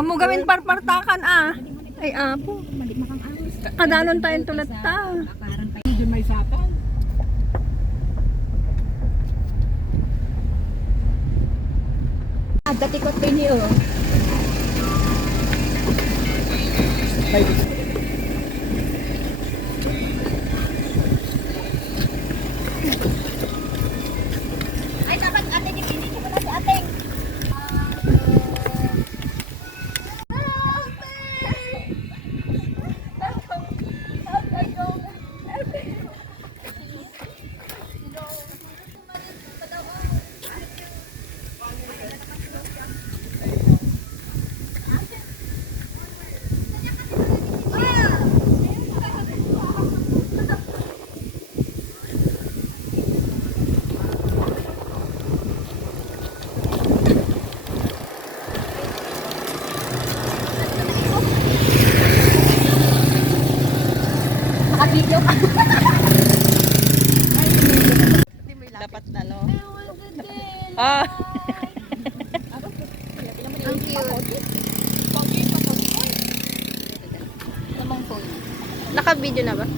Amo gawin parpartakan ah. Ay apo. Kadanon tayong tulad ta. Hindi may sapan. Dati ko ito niyo. Ay, dapat ate, hindi mo na si ate. Naka-video ka. Dapat na no. Ah. Ang cute. Namang phone. Naka-video na ba?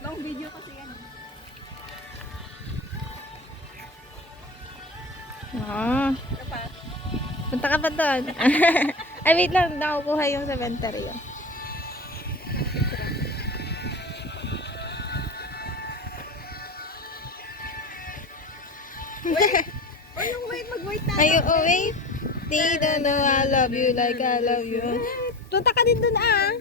Long video kasi yan. Ah. Punta ka pa doon. Ay, wait lang. Nakukuha yung cemetery. Oh, yung wait, mag-wait na. Ay, oh, wait. They don't know I love you like I love you. Punta ka din doon ah.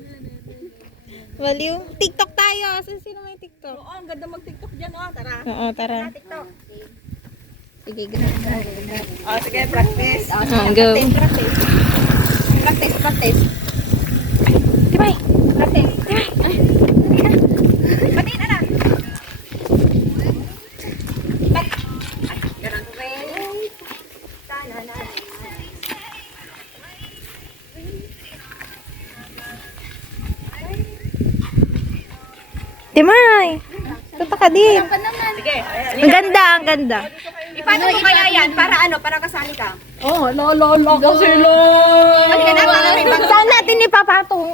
Waliw. TikTok tayo. Sino may TikTok? Oo, ang ganda mag-tiktok dyan. Oh, tara. Oo, tara. TikTok. Sige, ganun. Oh, sige, practice. Go. Practice. Tibay. Practice. Tibay. Batiin, anak. Ganun. Wait. Ta-na-na. Timay. Punta ka din. Sige. Ang ganda, ang ganda. Paano mo kaya yan? Para ano? Para kasali ka? Oh, lo kasi lo. Halika na, para may bag. Saan natin ipapatong?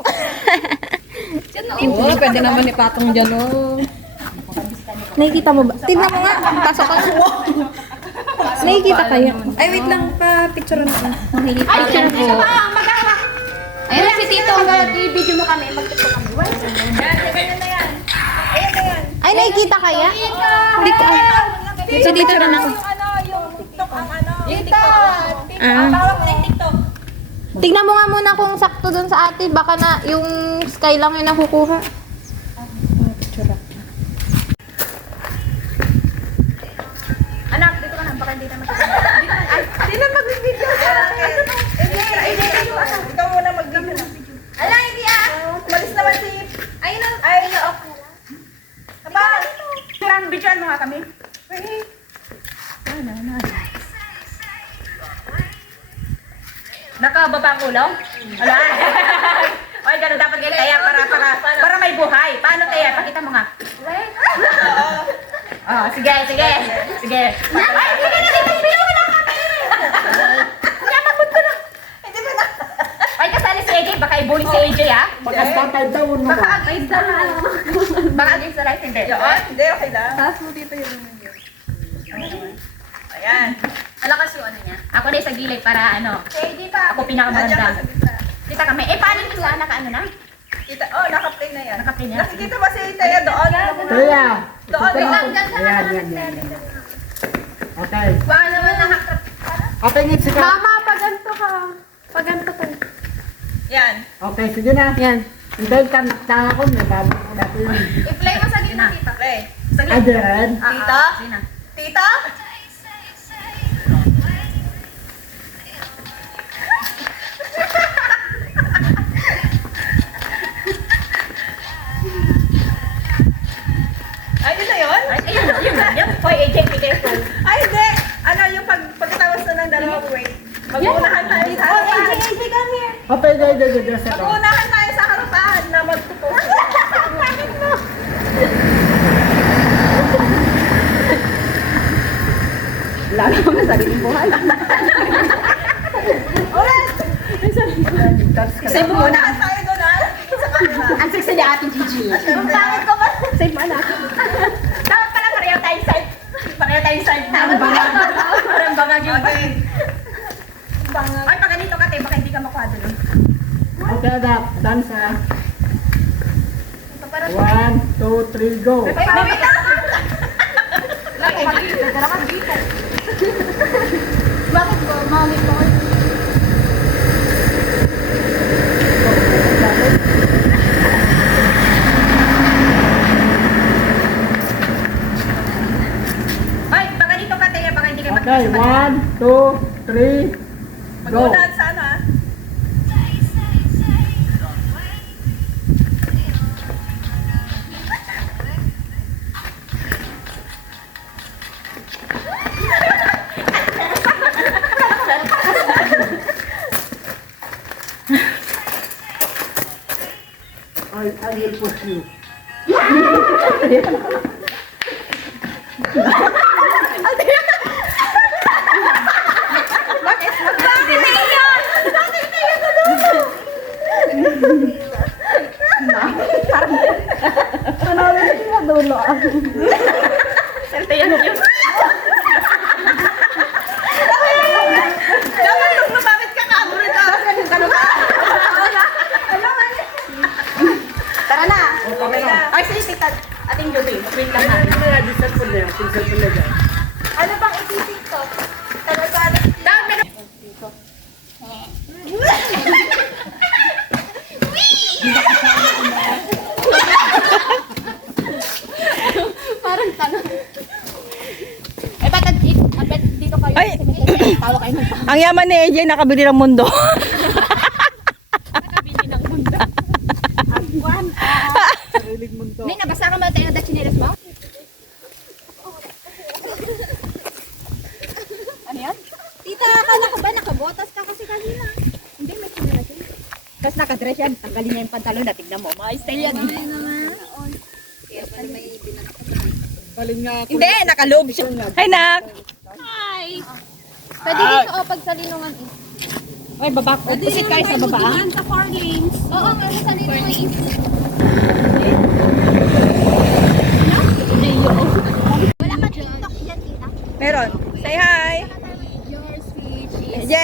Oo, pwede naman ipatong dyan, oh. Nakikita mo ba? Tignan mo nga. Pasok ka na. Nakikita kayo. Ay, wait lang, pa-picture na. Ay, picture po. Ayun na si Tito. I-video mo kami. Mag-tiktok kami. Ganyan na yan. Ayan na yan. Ay, nakikita kaya? Hindi ko. So, dito na lang. Yung ano, yung TikTok ang ano. Yung Ah. Tawag mo na yung TikTok. Tignan mo nga muna kung sakto dun sa ate. Baka na yung sky lang yung nakukuha. Anak, dito ka na. Baka hindi na makikita. Ay, hindi na mag-video. Ikaw muna mag-video na. Ala, hindi ah. Malis naman si... Ayun na. Ay, okay. Aba, videoan mo nga kami. Wait. Nakababa ang ulo? Ala. Oy, ganun dapat yan kaya para may buhay. Paano kaya? Pakita mo nga. Oh, sige. Ay, sige na dito. Bilo na kami. Yaman ko na. Hindi ba na? Ay, kasali si AJ. Baka i-bully si AJ, ha? Baka against the right. Baka against the right, hindi. Hindi, okay lang. Tapos mo dito yung naman yun. Ayan. Malakas yung ano niya. Ako na sa gilid para ano. AJ pa. Ako pinakamaganda. Kita kami. Eh, paano yung sa naka-ano na? Kita, oh, naka-play na yan. Naka-play na. Nakikita ba si Taya doon? Kaya, Doon, yan. Okay. Baka naman nakatrap. Okay, ngit ka. Mama, paganto ka. Paganto ka. Yan. Okay, sige na. Yan. Dahil tanga ko, may bago ko dati yun. I-play mo sa gitna, tita. Play. Again. Tita? Sina? Tita? Ay, yun na yun? Ay, ayun. Hoy, AJ, be careful. Ay, hindi. Ano, yung pagkatawas na ng dalawang wait. Mag-uunahan tayo sa harapan. AJ, come here. Okay, dahil. Mag-uunahan tayo sa harapan na magtupos. Lalo mo na sariling buhay. Ora, Save mo muna. Tayo doon, ah. Ang sexy ni Ate Gigi. Ang pangit ko ba? Save mo na. Dapat pala pareho tayong side. Pareho tayong side. Parang bangag yung Ay, pag ganito ka, te, baka hindi ka makuha doon. Okay, dance ah. 1, 2, 3, go. Ay, wait lang. Bakit ba? Mami ko. Ay, pag ganito ka, te, baka hindi ka Okay, makuha. 1, 2, 3, go. Mag-unahan sana, ah. I will push you. Saltayan yun. Dapat nung lumapit ka, kamulit ka. Tara na. Ay, sige, tita. Ating Judy. Wait lang natin. Ano bang iti-tiktok? Ano ba? Parang tanong. Eh, ba't dito kayo? Ay! Tawa kayo ng Ang yaman ni AJ nakabili ng mundo. May nabasa ka ba tayo na chinelas mo? Ano yan? Tita, akala ko ba nakabotas ka kasi kanina? Hindi, may chinelas yun. Tapos nakadress yan. Tanggalin niya yung pantalon na. Tignan mo. Mga style yan. Paling nga ako. Hindi, nakaloob siya. Hi, Nak! Pwede dito o pag sa linungan is. Ay, baba. Opposite kayo sa baba. ah. Sa 4 lanes. Oo, nga sa linungan is. Wala ka TikTok dyan, tita. Meron. Say hi! Your speech is AJ!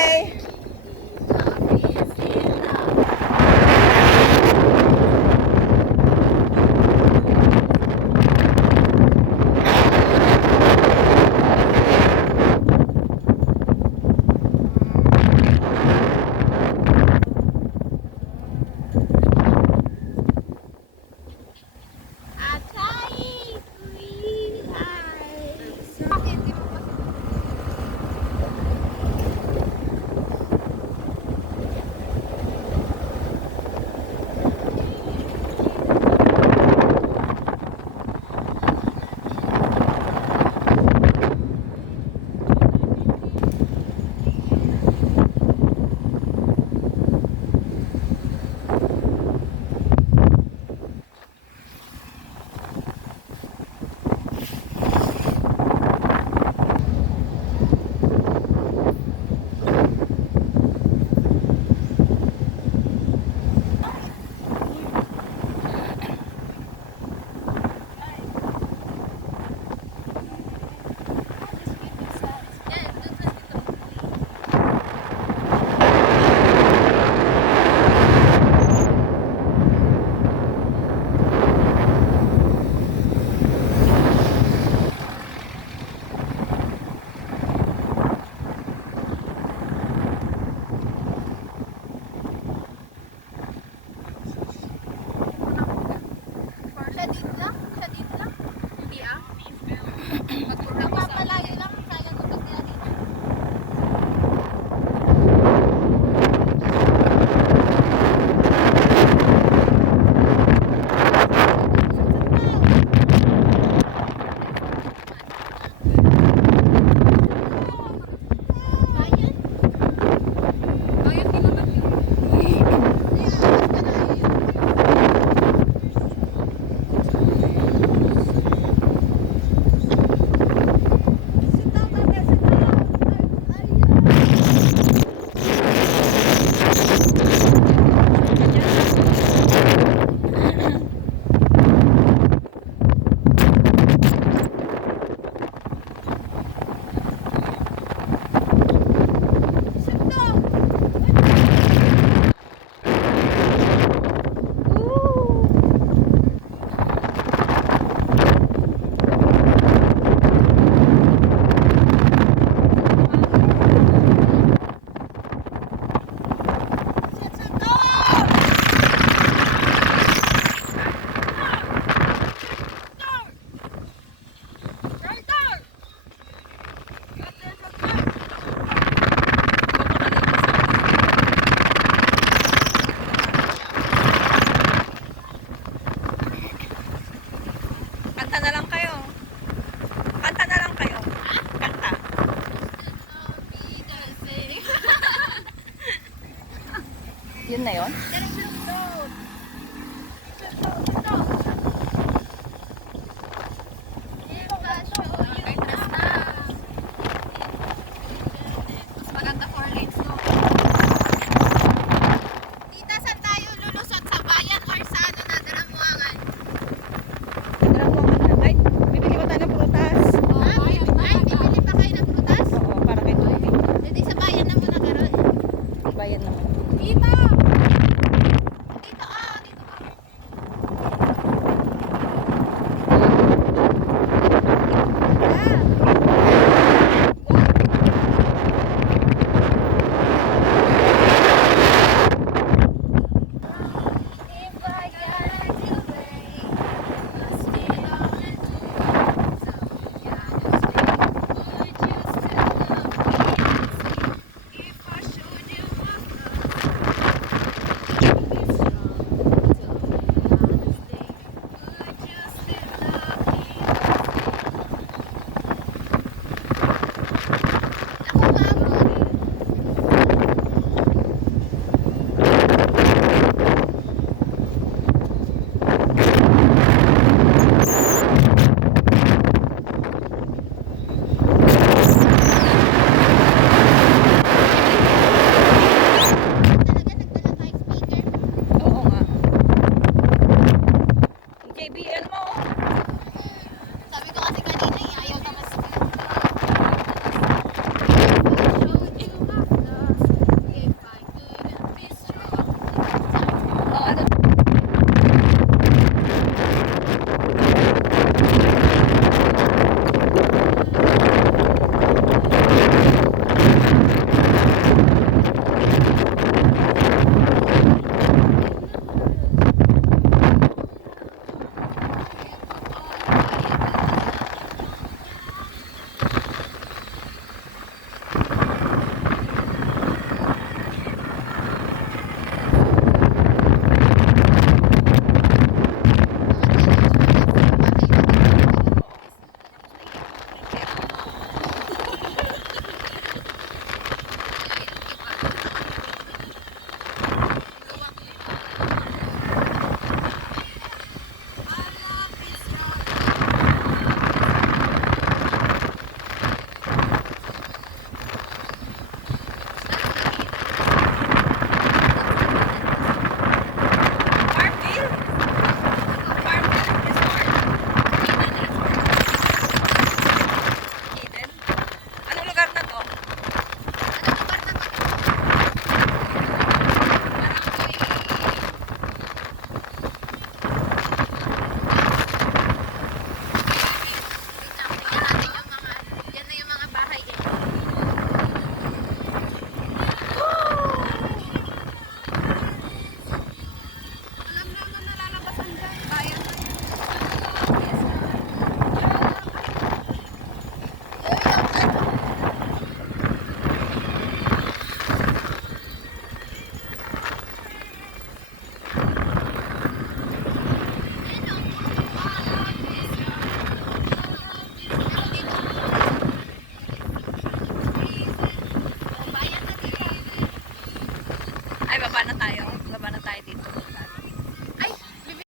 Yun na yun?